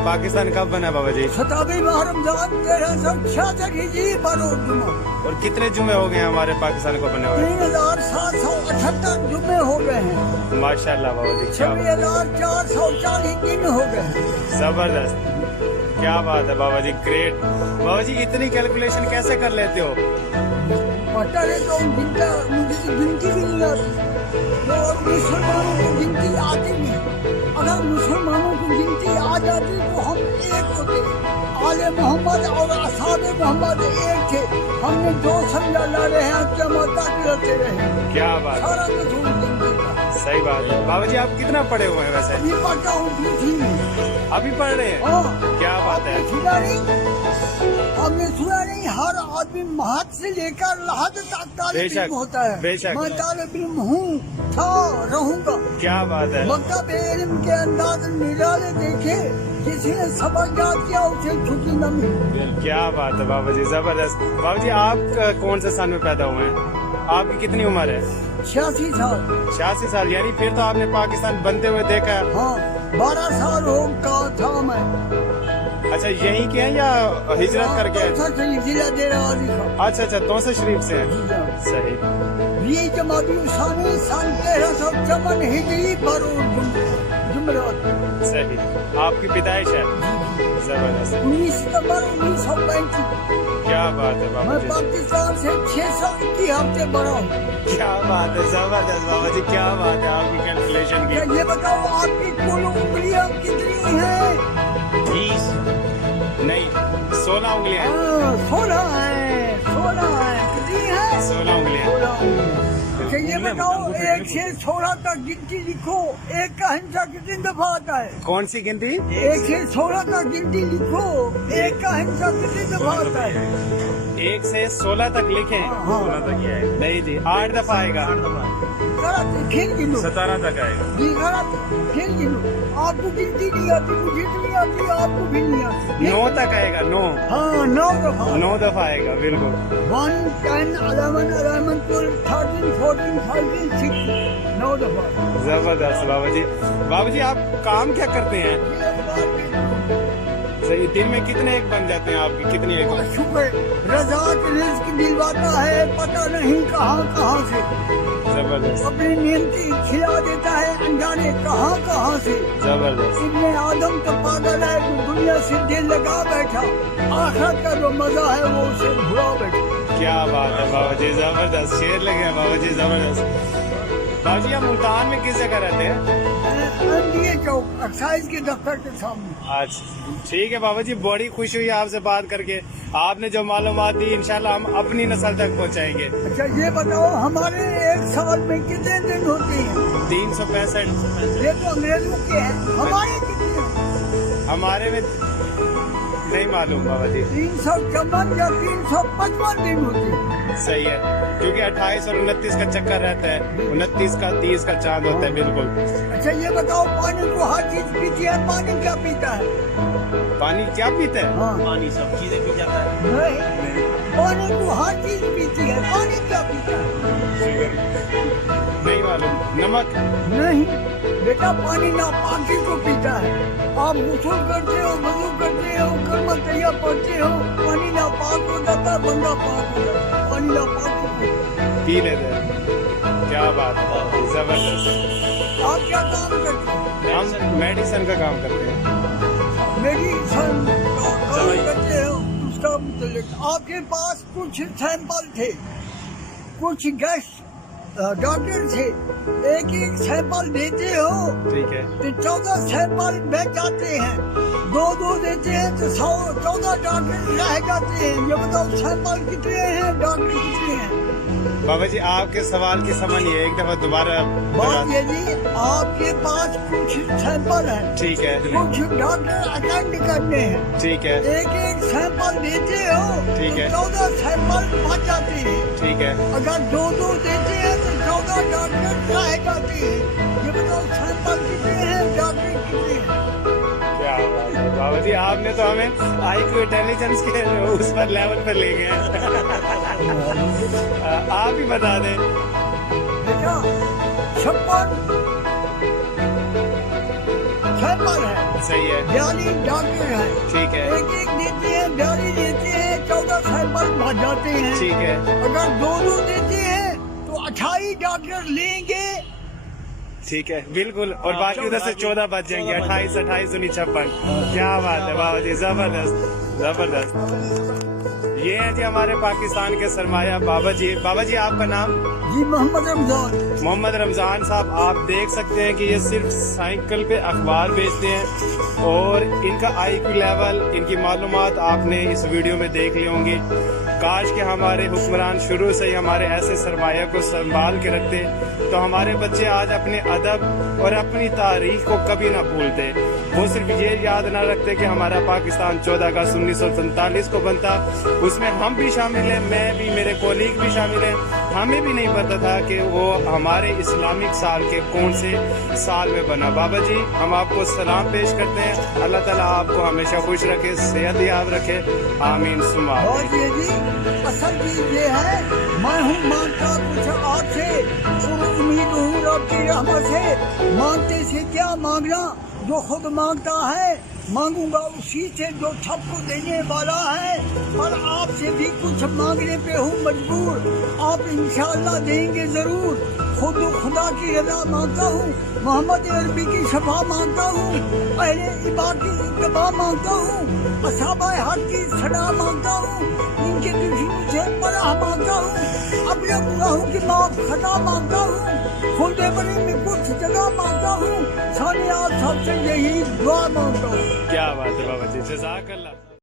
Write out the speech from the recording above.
पाकिस्तान कब बना बाबा जी? 27 रमजान 1366 हिजरी बरोज जुमा। और कितने जुमे हो गए हमारे पाकिस्तान को बने हुए? 3778 जुमे हो गए हैं। माशाल्लाह बाबा जी, 6440 दिन हो गए हैं। जबरदस्त, क्या बात है बाबा जी, ग्रेट। बाबा जी इतनी कैलकुलेशन कैसे कर लेते हो? पता है तो मुझे गिनती भी नहीं आती। और मुसलमानों को गिनती आती नहीं। अगर मुसलमानों की गिनती आ जाती तो हम एक होते। आले मोहम्मद और असहाबे मोहम्मद एक थे। हमने जो समझा ला रहे हैं जमाता करते रहे। क्या बात, सारा कसूर गिनती का। सही बात है। बाबा जी आप कितना पढ़े हुए हैं वैसे? अभी पढ़ता हूँ दूसरी में। अभी पढ़ रहे हैं? हाँ, क्या बात है। सुना नहीं हर आदमी महत से लेकर लहद तक तालिब इल्म होता है। बेशक। मैं तालिब इल्म हूँ, था, रहूंगा। क्या बात है। मक्का बे इल्म के अंदाज निराले देखे, किसी ने सबक याद किया उसे छुट्टी न मिली। क्या बात है बाबा जी, जबरदस्त। बाबा जी आप कौन से साल में पैदा हुए हैं? आपकी कितनी उम्र है? 86 साल। 86 साल, यानी फिर तो आपने पाकिस्तान बनते हुए देखा है। हाँ, 12 साल हो का था मैं। अच्छा, यहीं के हैं या हिजरत करके? जिला देरावाली था। अच्छा, तौसा शरीफ से हैं। सही। ये जमाती सानी सन 1354 हिजरी बरोज जुमरात। सही, आपकी पैदाइश है। जबरदस्त। 19 सितंबर 1935। क्या बात है बाबा मैं जी, पाकिस्तान से 621 हफ्ते बड़ा हूँ। क्या बात है, जबरदस्त बाबा जी, क्या बात है आपकी कैलकुलेशन की। ये बताओ आपकी कुल उंगलियां कितनी हैं? 20 नहीं 16 उंगलियां हैं। 16 है। 16 है। कितनी है? 16 उंगलियां। 16 उंगलियां। अच्छा ये बताओ 1 से 16 तक गिनती लिखो। 1 का हिस्सा कितनी दफा आता है? कौन सी गिनती? 1 से 16 तक गिनती लिखो। 1 का हिस्सा कितनी दफा आता है? 1 से 16 तक लिखें। हाँ। 16 तक ही आएगा। नहीं जी, 8 दफा आएगा। गलत, फिर गिनो। 17 तक आएगा। जी गलत, फिर गिनो। आपको गिनती नहीं आती, मुझे नहीं आती, आपको भी नहीं आती। 9 तक आएगा। 9। हाँ, 9 दफा। 9 दफा आएगा, बिल्कुल। 1, 10, 11, 12, 13, 14, 15, 16, 9 दफा। जबरदस्त बाबा जी। बाबा जी आप काम क्या करते हैं? सही, दिन में कितने एक बन जाते हैं आपकी? कितनी एक? शुक्र रज़ाक रिज़्क दिलवाता है, पता नहीं कहाँ कहाँ से। जबरदस्त, अपनी नियमती खिला देता है अनजाने कहाँ से। जबरदस्त। इब्ने आदम तो पागल है, वो दुनिया से दिल लगा बैठा। आखिरत का जो मजा है वो उसे भुला बैठा। क्या बात है बाबा जी, जबरदस्त, शेर लगे हैं बाबा जी, जबरदस्त। बाबा जी आप मुल्तान में किस जगह रहते हैं? एनडीए चौक, एक्साइज के दफ्तर के सामने। अच्छा ठीक है बाबा जी, बड़ी खुशी हुई आपसे बात करके। आपने जो मालूमात दी इंशाल्लाह हम अपनी नस्ल तक पहुंचाएंगे। अच्छा ये बताओ हमारे एक साल में कितने दिन होते हैं? 365। ये तो अंग्रेजों के हैं, हमारे कितने हैं? हमारे में नहीं मालूम बाबा जी। 354 या 355 दिन होते हैं। सही है, क्योंकि 28 और 29 का चक्कर रहता है। 29 का 30 का चांद होता है, बिल्कुल। अच्छा ये बताओ पानी को हर चीज पीती है, पानी क्या पीता है? पानी क्या पीता है? हाँ। पानी सब चीजें पी जाता है। नहीं, पानी को हर चीज पीती है, पानी क्या पीता है? नहीं मालूम। नमक? नहीं बेटा, पानी नापाकी को पीता है। आप गुस्ल करते हो, वजू करते हो, कलमा तैयार पढ़ते हो, पानी नापाक हो जाता है, बंदा पाक हो जाता है। पानी नापाक को पी लेते हैं। क्या बात है, जबरदस्त। आप क्या काम करते हो? हम मेडिसिन का काम करते हैं। मेडिसिन का काम करते हो, उसका मतलब आपके पास कुछ सैंपल थे, कुछ गेस्ट डॉक्टर थे, एक एक सैंपल देते हो ठीक है। तो 14 सैंपल बेच जाते हैं, 2 देते हैं तो 14 डॉक्टर रह जाते हैं। ये बताओ सैंपल कितने हैं, डॉक्टर कितने हैं? बाबा जी आपके सवाल की समझ नहीं है, एक दफा दोबारा बात ये जी, आपके पास कुछ सैंपल है, ठीक है। कुछ डॉक्टर अटेंड करने हैं, ठीक है। एक एक सैंपल देते हो ठीक है। 14 सैंपल बच जाते हैं। ठीक है। अगर 2 देते हैं तो 14 डॉक्टर रह जाते हैं। ये बताओ सैंपल कितने हैं, डॉक्टर कितने हैं? क्या बात है बाबा जी, आपने तो हमें IQ इंटेलिजेंस के उस पर लेवल पर ले गए। आप ही बता दें। बेटा 56 है, सही है, 42 डॉक्टर है, ठीक है, एक देते हैं, 42 देते हैं, 14 सैंपल भाग जाते हैं। ठीक है, अगर दो देते हैं तो 28 डॉक्टर लेंगे। ठीक है, बिल्कुल। और बाकी उधर से 14 बच जाएंगे, 28, 28, 56। क्या बात है बाबा जी, जबरदस्त जबरदस्त। ये है जी हमारे पाकिस्तान के सरमाया बाबा जी। बाबा जी आपका नाम? जी मोहम्मद रमजान। मोहम्मद रमज़ान साहब, आप देख सकते हैं कि ये सिर्फ साइकिल पे अखबार बेचते हैं और इनका IQ लेवल, इनकी मालूमात आपने इस वीडियो में देख ली होंगी। काश कि हमारे हुक्मरान शुरू से ही हमारे ऐसे सरमाया को संभाल के रखते तो हमारे बच्चे आज अपने अदब और अपनी तारीख को कभी ना भूलते। वो सिर्फ ये याद ना रखते कि हमारा पाकिस्तान 14 अगस्त 1947 को बनता, उसमें हम भी शामिल हैं, मैं भी, मेरे कोलीग भी शामिल हैं। हमें भी नहीं पता था कि वो हमारे इस्लामिक साल के कौन से साल में बना। बाबा जी हम आपको सलाम पेश करते हैं, अल्लाह ताला आपको हमेशा खुश रखे, सेहत याद रखे, आमीन सुमा। और ये जी असल चीज ये है, मैं हूँ मांगता कुछ आपसे, उम्मीद हूँ रब की रहमत से। मांगते से क्या मांगना, जो खुद मांगता है मांगूंगा उसी से जो सबको देने वाला है। पर आपसे भी कुछ मांगने पे हूँ मजबूर, आप इंशाअल्लाह देंगे जरूर। खुद खुदा की रजा मांगता हूँ, मोहम्मद अरबी की शफा मांगता हूँ, पहले इबाद की इत्तबा मांगता हूँ, असहाबा हक की सदा मांगता हूँ, इनके दुश्मन से पनाह मांगता हूँ, अपने गुनाहों की माफ खता मांगता हूँ, खुदे बड़े में कुछ जगह मांगता हूँ, सारे आप सबसे यही दुआ मांगता हूँ। क्या बात है बाबा जी, जज़ाकल्लाह।